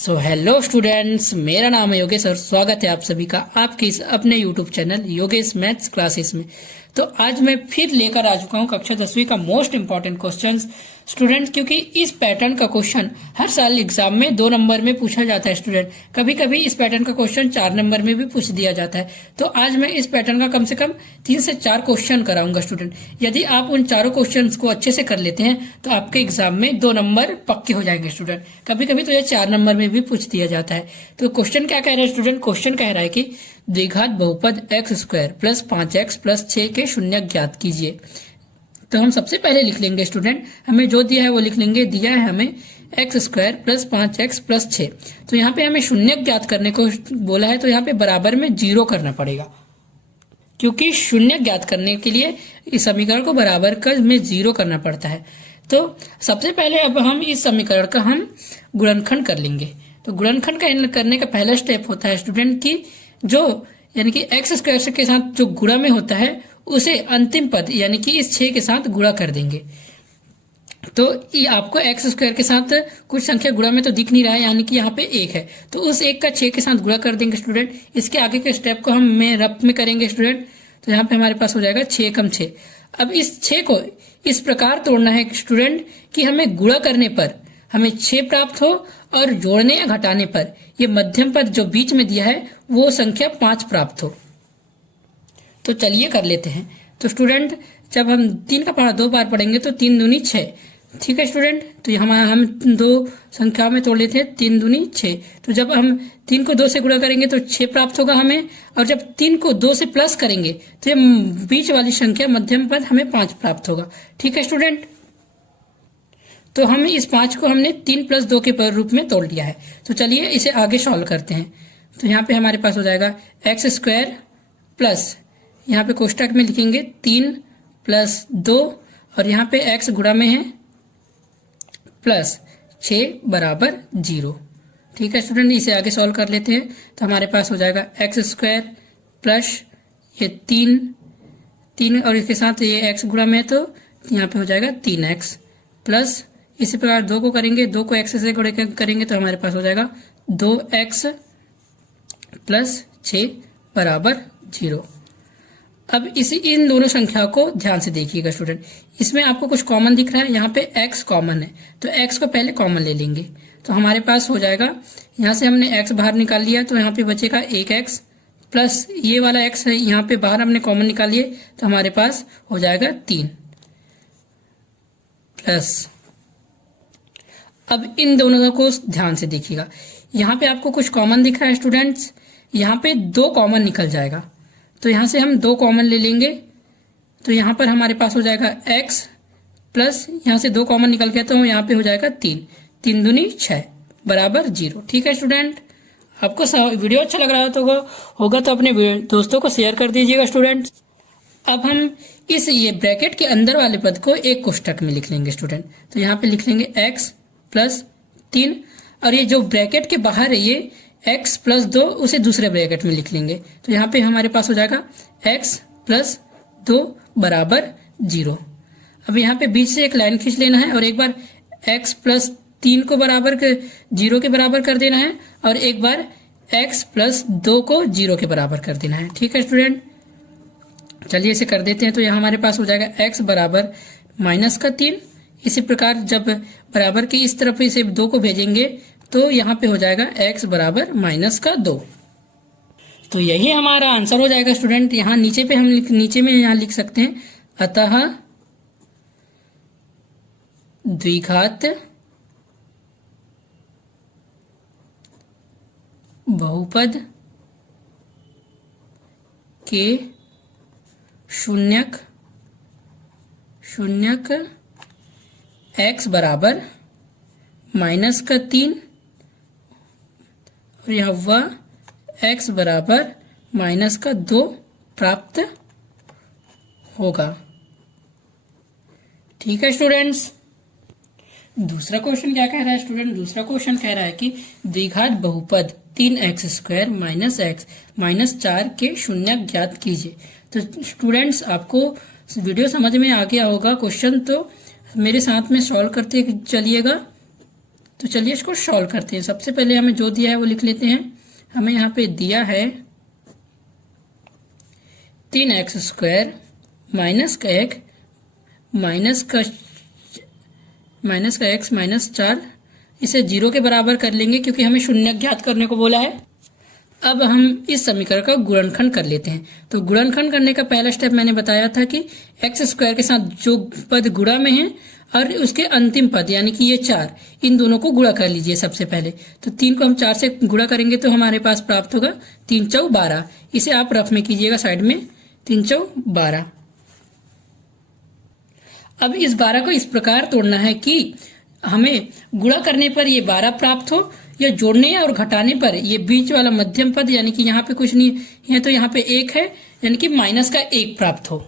So hello students, मेरा नाम है योगेश और स्वागत है आप सभी का आपके इस अपने YouTube channel Yogesh maths classes में। तो आज मैं फिर लेकर आ चुका हूँ कक्षा 10वीं का मोस्ट इम्पॉर्टेंट क्वेश्चंस स्टूडेंट, क्योंकि इस पैटर्न का क्वेश्चन हर साल एग्जाम में 2 नंबर में पूछा जाता है स्टूडेंट। कभी कभी इस पैटर्न का क्वेश्चन 4 नंबर में भी पूछ दिया जाता है। तो आज मैं इस पैटर्न का कम से कम 3 से 4 क्वेश्चन कराऊंगा स्टूडेंट। यदि आप उन चारों क्वेश्चन को अच्छे से कर लेते हैं तो आपके एग्जाम में 2 नंबर पक्के हो जाएंगे स्टूडेंट। कभी कभी तो ये 4 नंबर में भी पूछ दिया जाता है। तो क्वेश्चन क्या कह रहे हैं स्टूडेंट? क्वेश्चन कह रहा है कि द्विघात बहुपद x square plus 5x plus 6 के शून्य ज्ञात कीजिए। तो हम सबसे पहले लिख लेंगे स्टूडेंट, हमें जो दिया है वो लिख लेंगे। दिया है हमें x square plus 5x plus 6। तो यहाँ पे हमें शून्य ज्ञात करने को बोला है, तो यहाँ पे बराबर में 0 करना पड़ेगा, क्योंकि शून्य ज्ञात करने के लिए इस समीकरण को बराबर का में 0 करना पड़ता है। तो सबसे पहले अब हम इस समीकरण का हम गुणनखंड कर लेंगे। तो गुणनखंड करने का पहला स्टेप होता है स्टूडेंट की जो यानी कि x स्क्वायर के साथ जो गुणा में होता है उसे अंतिम पद यानी कि इस 6 के साथ गुणा कर देंगे। तो ये आपको x स्क्वायर के साथ कुछ संख्या गुणा में तो दिख नहीं रहा है, यानी कि यहाँ पे 1 है, तो उस 1 का 6 के साथ गुणा कर देंगे स्टूडेंट। इसके आगे के स्टेप को हम रफ में करेंगे स्टूडेंट। तो यहाँ पे हमारे पास हो जाएगा 6 कम 6। अब इस 6 को इस प्रकार तोड़ना है स्टूडेंट कि हमें गुणा करने पर हमें 6 प्राप्त हो और जोड़ने या घटाने पर ये मध्यम पद जो बीच में दिया है वो संख्या 5 प्राप्त हो। तो चलिए कर लेते हैं। तो स्टूडेंट जब हम 3 का पहाड़ा 2 बार पढ़ेंगे तो 3 दूनी 6। ठीक है स्टूडेंट, तो हम 2 संख्याओं में तोड़ लेते हैं। 3 दूनी 6। तो जब हम 3 को 2 से गुणा करेंगे तो 6 प्राप्त होगा हमें, और जब 3 को 2 से प्लस करेंगे तो ये बीच वाली संख्या मध्यम पद हमें 5 प्राप्त होगा। ठीक है स्टूडेंट, तो हम इस 5 को हमने 3 + 2 के रूप में तोड़ लिया है। तो चलिए इसे आगे सॉल्व करते हैं। तो यहाँ पे हमारे पास हो जाएगा x स्क्वायर प्लस, यहाँ पे कोष्टक में लिखेंगे 3 + 2 और यहाँ पे x गुणा में है प्लस 6 बराबर 0। ठीक है स्टूडेंट, इसे आगे सॉल्व कर लेते हैं। तो हमारे पास हो जाएगा x स्क्वायर प्लस ये 3 और इसके साथ ये x गुणा में है तो यहाँ पे हो जाएगा 3x प्लस इसी प्रकार 2 को करेंगे, 2 को x से गुणा करेंगे तो हमारे पास हो जाएगा 2x प्लस 6 बराबर 0। अब इन दोनों संख्या को ध्यान से देखिएगा स्टूडेंट। इसमें आपको कुछ कॉमन दिख रहा है, यहाँ पे x कॉमन है तो x को पहले कॉमन ले लेंगे। तो हमारे पास हो जाएगा, यहाँ से हमने x बाहर निकाल लिया तो यहाँ पे बचेगा 1x प्लस ये वाला x है यहाँ पे बाहर हमने कॉमन निकाल लिए तो हमारे पास हो जाएगा 3 प्लस। अब इन दोनों को ध्यान से देखिएगा, यहाँ पे आपको कुछ कॉमन दिख रहा है स्टूडेंट्स, यहाँ पे 2 कॉमन निकल जाएगा। तो यहाँ से हम 2 कॉमन ले लेंगे तो यहाँ पर हमारे पास हो जाएगा x प्लस यहाँ से 2 कॉमन निकल गया तो यहाँ पे हो जाएगा 3 दूनी 6 बराबर 0। ठीक है स्टूडेंट, आपको वीडियो अच्छा लग रहा होगा तो अपने दोस्तों को शेयर कर दीजिएगा स्टूडेंट। अब हम इस ये ब्रैकेट के अंदर वाले पद को एक कोष्टक में लिख लेंगे स्टूडेंट। तो यहाँ पे लिख लेंगे x प्लस 3 और ये जो ब्रैकेट के बाहर है ये x प्लस 2 उसे दूसरे ब्रैकेट में लिख लेंगे। तो यहाँ पे हमारे पास हो जाएगा x प्लस 2 बराबर 0। अब यहाँ पे बीच से एक लाइन खींच लेना है और एक बार x प्लस 3 को बराबर 0 के बराबर कर देना है और एक बार x प्लस 2 को 0 के बराबर कर देना है। ठीक है स्टूडेंट, चलिए इसे कर देते हैं। तो यहाँ हमारे पास हो जाएगा x बराबर -3। इसी प्रकार जब बराबर की इस तरफ इसे 2 को भेजेंगे तो यहाँ पे हो जाएगा x बराबर -2। तो यही हमारा आंसर हो जाएगा स्टूडेंट। यहाँ नीचे पे हम नीचे में यहाँ लिख सकते हैं, अतः द्विघात बहुपद के शून्यक x बराबर -3 और यहाँ वह x बराबर -2 प्राप्त होगा। ठीक है स्टूडेंट्स, दूसरा क्वेश्चन क्या कह रहा है स्टूडेंट? दूसरा क्वेश्चन कह रहा है कि द्विघात बहुपद 3x स्क्वायर -x -4 के शून्य ज्ञात कीजिए। तो स्टूडेंट्स आपको वीडियो समझ में आ गया होगा क्वेश्चन, तो मेरे साथ में सॉल्व करते चलिएगा। तो चलिए इसको सॉल्व करते हैं। सबसे पहले हमें जो दिया है वो लिख लेते हैं। हमें यहाँ पे दिया है 3x² माइनस का x माइनस 4, इसे 0 के बराबर कर लेंगे क्योंकि हमें शून्य ज्ञात करने को बोला है। अब हम इस समीकरण का गुणनखंड कर लेते हैं। तो गुणनखंड करने का पहला स्टेप मैंने बताया था कि x² के साथ जो पद गुणा में है और उसके अंतिम पद यानी कि ये 4, इन दोनों को गुणा कर लीजिए सबसे पहले। तो 3 को हम 4 से गुणा करेंगे तो हमारे पास प्राप्त होगा 3 चौक 12। इसे आप रफ में कीजिएगा साइड में, 3 चौक 12। अब इस 12 को इस प्रकार तोड़ना है कि हमें गुणा करने पर ये 12 प्राप्त हो या जोड़ने और घटाने पर ये बीच वाला मध्यम पद यानी कि यहाँ पे कुछ नहीं है तो यहाँ पे 1 है यानी कि माइनस का 1 प्राप्त हो।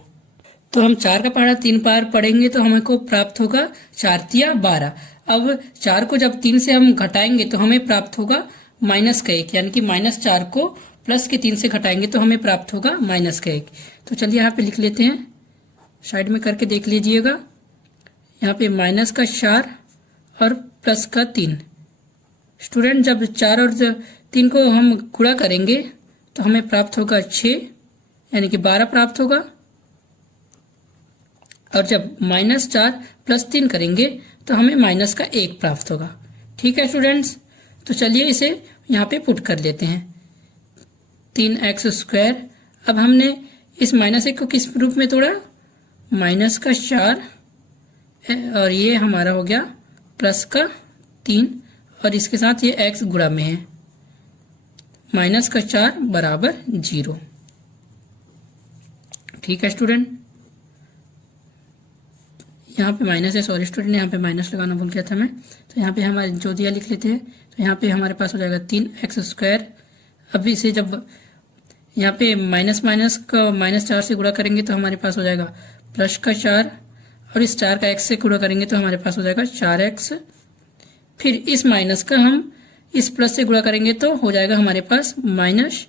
तो हम 4 का पहाड़ा 3 बार पढ़ेंगे तो हमको प्राप्त होगा 4 तिया 12। अब 4 को जब 3 से हम घटाएंगे तो हमें प्राप्त होगा माइनस का 1 यानी कि -4 को प्लस के 3 से घटाएंगे तो हमें प्राप्त होगा माइनस का 1। तो चलिए यहाँ पे लिख लेते हैं, साइड में करके देख लीजिएगा। यहाँ पे माइनस का 4 और प्लस का 3। स्टूडेंट जब 4 और 3 को हम गुणा करेंगे तो हमें प्राप्त होगा 6 यानी कि 12 प्राप्त होगा। और जब -4 प्लस 3 करेंगे तो हमें माइनस का 1 प्राप्त होगा। ठीक है स्टूडेंट्स, तो चलिए इसे यहाँ पे पुट कर लेते हैं। 3x²। अब हमने इस -1 को किस रूप में तोड़ा, माइनस का 4 और ये हमारा हो गया प्लस का 3 और इसके साथ ये x गुणा में है, माइनस का 4 बराबर 0। ठीक है स्टूडेंट, यहाँ पे माइनस है, सॉरी स्टूडेंट, यहाँ पे माइनस लगाना भूल गया था मैं। तो यहाँ पे हमारे जो दिया लिख लेते हैं। तो यहाँ पे हमारे पास हो जाएगा 3x²। अब इसे जब यहाँ पे माइनस का -4 से गुणा करेंगे तो हमारे पास हो जाएगा प्लस का 4 और इस 4 का x से गुणा करेंगे तो हमारे पास हो जाएगा 4x। फिर इस माइनस का हम इस प्लस से गुणा करेंगे तो हो जाएगा हमारे पास माइनस,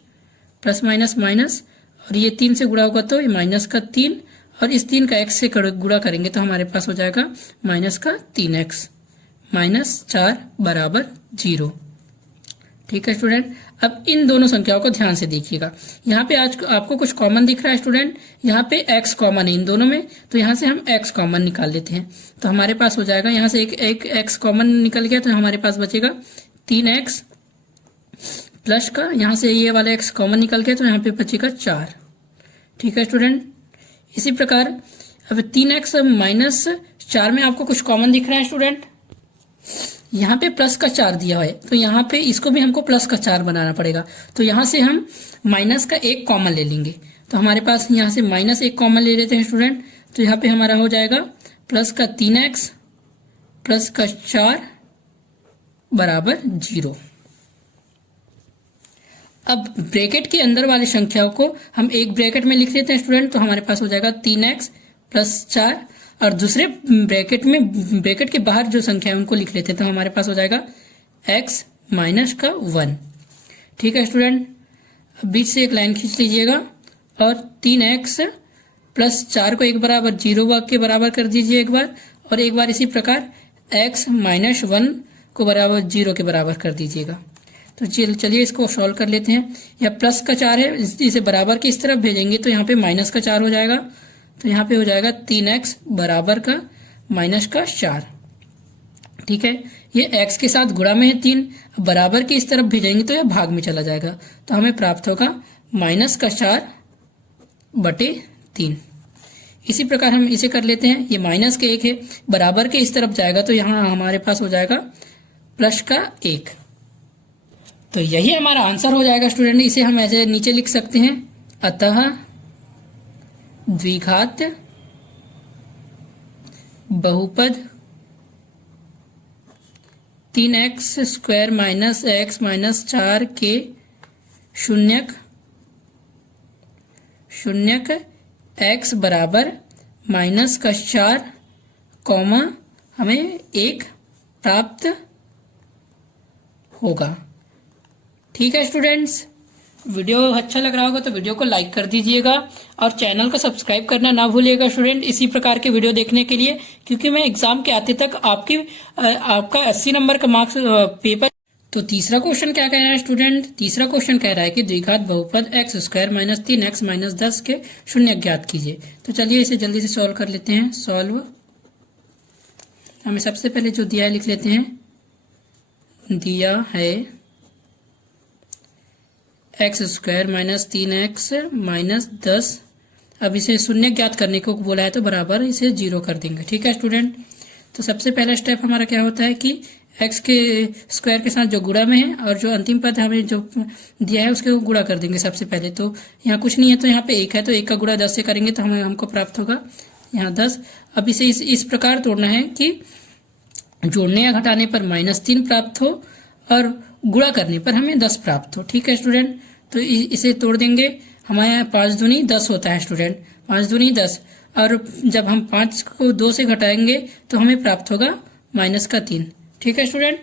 प्लस माइनस और ये 3 से गुणा होगा तो ये माइनस का 3 और इस 3 का x से गुणा करेंगे तो हमारे पास हो जाएगा माइनस का 3x, -4 बराबर 0। ठीक है स्टूडेंट, अब इन दोनों संख्याओं को ध्यान से देखिएगा। यहाँ पे आज आपको कुछ कॉमन दिख रहा है स्टूडेंट, यहाँ पे x कॉमन है इन दोनों में, तो यहाँ से हम x कॉमन निकाल लेते हैं। तो हमारे पास हो जाएगा, यहाँ से एक x कॉमन निकल गया तो हमारे पास बचेगा 3x प्लस का, यहाँ से ये वाला x कॉमन निकल गया तो यहाँ पे बचेगा 4। ठीक है स्टूडेंट, इसी प्रकार अब 3x -4 में आपको कुछ कॉमन दिख रहा है स्टूडेंट, यहाँ पे प्लस का 4 दिया है तो यहाँ पे इसको भी हमको प्लस का 4 बनाना पड़ेगा। तो यहाँ से हम माइनस का 1 कॉमन ले लेंगे। तो हमारे पास यहाँ से -1 कॉमन ले लेते हैं स्टूडेंट। तो यहाँ पे हमारा हो जाएगा प्लस का 3x प्लस का 4 बराबर 0। अब ब्रैकेट के अंदर वाली संख्याओं को हम एक ब्रैकेट में लिख लेते हैं स्टूडेंट। तो हमारे पास हो जाएगा 3x प्लस 4 और दूसरे ब्रैकेट के बाहर जो संख्या है उनको लिख लेते हैं। तो हमारे पास हो जाएगा x माइनस का 1। ठीक है स्टूडेंट, अब बीच से एक लाइन खींच लीजिएगा और 3x प्लस 4 को एक बराबर 0 के बराबर कर दीजिए एक बार, और एक बार इसी प्रकार x -1 को बराबर 0 के बराबर कर दीजिएगा। तो चलिए इसको सॉल्व कर लेते हैं। यह प्लस का 4 है, इसे बराबर की इस तरफ भेजेंगे तो यहाँ पे माइनस का 4 हो जाएगा। तो यहाँ पे हो जाएगा 3x बराबर का माइनस का 4। ठीक है, ये x के साथ गुणा में है 3, बराबर की इस तरफ भेजेंगे तो यह भाग में चला जाएगा। तो हमें प्राप्त होगा माइनस का 4 बटे 3। इसी प्रकार हम इसे कर लेते हैं। ये माइनस का 1 है, बराबर के इस तरफ जाएगा तो यहाँ हमारे पास हो जाएगा प्लस का 1। तो यही हमारा आंसर हो जाएगा स्टूडेंट। इसे हम ऐसे नीचे लिख सकते हैं, अतः द्विघात बहुपद 3x² माइनस x माइनस 4 के शून्यक x बराबर माइनस का 4 कॉमा हमें 1 प्राप्त होगा। ठीक है स्टूडेंट्स, वीडियो अच्छा लग रहा होगा तो वीडियो को लाइक कर दीजिएगा और चैनल को सब्सक्राइब करना ना भूलिएगा स्टूडेंट, इसी प्रकार के वीडियो देखने के लिए, क्योंकि मैं एग्जाम के आते तक आपका 80 नंबर का मार्क्स पेपर। तो तीसरा क्वेश्चन क्या कह रहा है स्टूडेंट? तीसरा क्वेश्चन कह रहा है कि द्विघात बहुपद x square minus 3x minus 10 के शून्य ज्ञात कीजिए। तो चलिए इसे जल्दी से सॉल्व कर लेते हैं। सॉल्व, हमें सबसे पहले जो दिया है लिख लेते हैं। दिया है x square minus 3x minus 10। अब इसे शून्य ज्ञात करने को बोला है तो बराबर इसे 0 कर देंगे। ठीक है स्टूडेंट, तो सबसे पहला स्टेप हमारा क्या होता है कि x के स्क्वायर के साथ जो गुणा में है और जो अंतिम पद हमें जो दिया है उसके गुणा कर देंगे सबसे पहले। तो यहाँ कुछ नहीं है तो यहाँ पे 1 है, तो 1 का गुणा 10 से करेंगे तो हमको प्राप्त होगा यहाँ 10। अब इसे इस प्रकार तोड़ना है कि जोड़ने या घटाने पर -3 प्राप्त हो और गुणा करने पर हमें 10 प्राप्त हो। ठीक है स्टूडेंट, तो इसे तोड़ देंगे। हमारे यहाँ 5 दूनी 10 होता है स्टूडेंट, 5 दूनी 10, और जब हम 5 को 2 से घटाएंगे तो हमें प्राप्त होगा -3। ठीक है स्टूडेंट,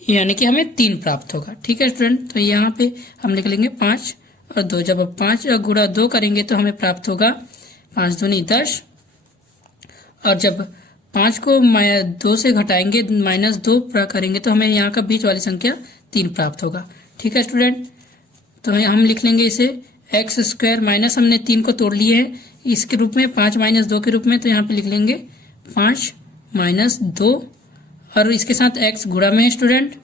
यानी कि हमें 3 प्राप्त होगा। ठीक है स्टूडेंट, तो यहाँ पे हम लिख लेंगे 5 और 2। जब अब 5 गुणा 2 करेंगे तो हमें प्राप्त होगा 5 दूनी 10, और जब 5 को 2 से घटाएंगे -2 करेंगे तो हमें यहाँ का बीच वाली संख्या 3 प्राप्त होगा। ठीक है स्टूडेंट, तो हम लिख लेंगे इसे x स्क्वायर माइनस, हमने 3 को तोड़ लिए है इसके रूप में, 5 माइनस 2 के रूप में, तो यहाँ पे लिख लेंगे 5 माइनस 2 और इसके साथ x गुणा में है स्टूडेंट,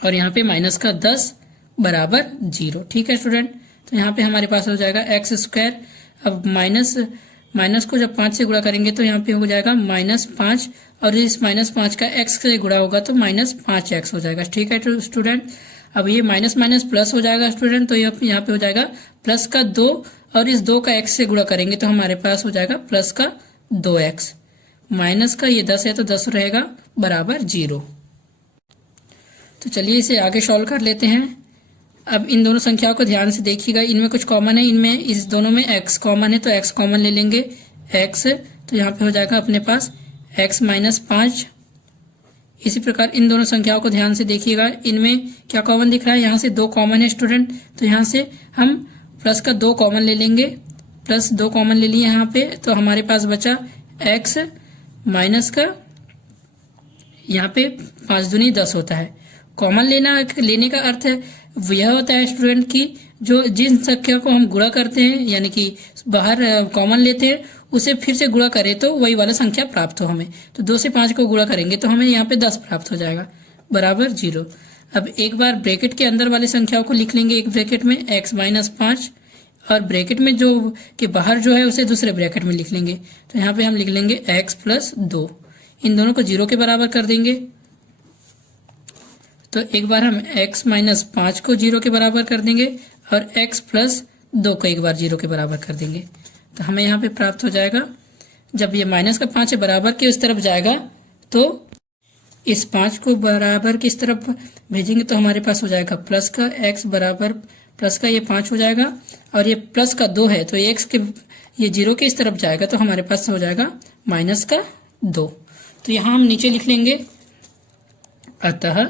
और यहाँ पे माइनस का 10 बराबर 0। ठीक है स्टूडेंट, तो यहाँ पे हमारे पास हो जाएगा x स्क्वायर। अब माइनस को जब 5 से गुणा करेंगे तो यहाँ पे हो जाएगा -5, और इस -5 का x से गुणा होगा तो -5x हो जाएगा। ठीक है स्टूडेंट, अब ये माइनस माइनस प्लस हो जाएगा स्टूडेंट, तो यहाँ पे हो जाएगा प्लस का 2, और इस 2 का x से गुणा करेंगे तो हमारे पास हो जाएगा प्लस का 2x, माइनस का ये 10 है तो 10 रहेगा बराबर 0। तो चलिए इसे आगे सॉल्व कर लेते हैं। अब इन दोनों संख्याओं को ध्यान से देखिएगा, इनमें कुछ कॉमन है, इनमें इस दोनों में x कॉमन है तो x कॉमन ले लेंगे x, तो यहाँ पे हो जाएगा अपने पास x माइनस 5। इसी प्रकार इन दोनों संख्याओं को ध्यान से देखिएगा, इनमें क्या कॉमन दिख रहा है, यहाँ से 2 कॉमन है स्टूडेंट, तो यहाँ से हम प्लस का 2 कॉमन ले लेंगे, प्लस 2 कॉमन ले लिए यहाँ पे, तो हमारे पास बचा x माइनस का, यहाँ पे 5 दूनी 10 होता है। कॉमन लेने का अर्थ यह होता है स्टूडेंट कि जिन संख्या को हम गुणा करते हैं, यानी कि बाहर कॉमन लेते हैं, उसे फिर से गुणा करें तो वही वाला संख्या प्राप्त हो हमें। तो 2 से 5 को गुणा करेंगे तो हमें यहाँ पे 10 प्राप्त हो जाएगा बराबर 0। अब एक बार ब्रैकेट के अंदर वाली संख्याओं को लिख लेंगे एक ब्रैकेट में x माइनस 5, और ब्रैकेट में जो के बाहर जो है उसे दूसरे ब्रैकेट में लिख लेंगे। तो यहाँ पे हम लिख लेंगे x प्लस 2, इन दोनों को 0 के बराबर कर देंगे। तो एक बार हम x माइनस 5 को 0 के बराबर कर देंगे और x प्लस 2 को एक बार 0 के बराबर कर देंगे, तो हमें यहाँ पे प्राप्त हो जाएगा। जब ये माइनस का 5 बराबर के उस तरफ जाएगा तो इस 5 को बराबर की इस तरफ भेजेंगे तो हमारे पास हो जाएगा प्लस का x बराबर प्लस का ये 5 हो जाएगा, और ये प्लस का 2 है तो x के ये 0 के इस तरफ जाएगा तो हमारे पास हो जाएगा माइनस का 2। तो यहाँ हम नीचे लिख लेंगे अतः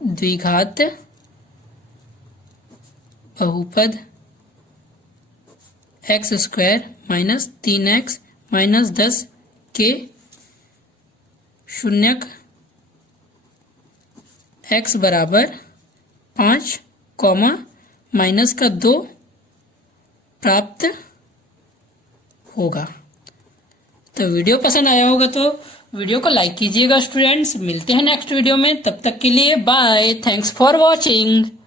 द्विघात बहुपद x square minus 3x minus 10 के शून्यक x बराबर 5, माइनस का 2 प्राप्त होगा। तो वीडियो पसंद आया होगा तो वीडियो को लाइक कीजिएगा स्टूडेंट्स। मिलते हैं नेक्स्ट वीडियो में, तब तक के लिए बाय, थैंक्स फॉर वॉचिंग।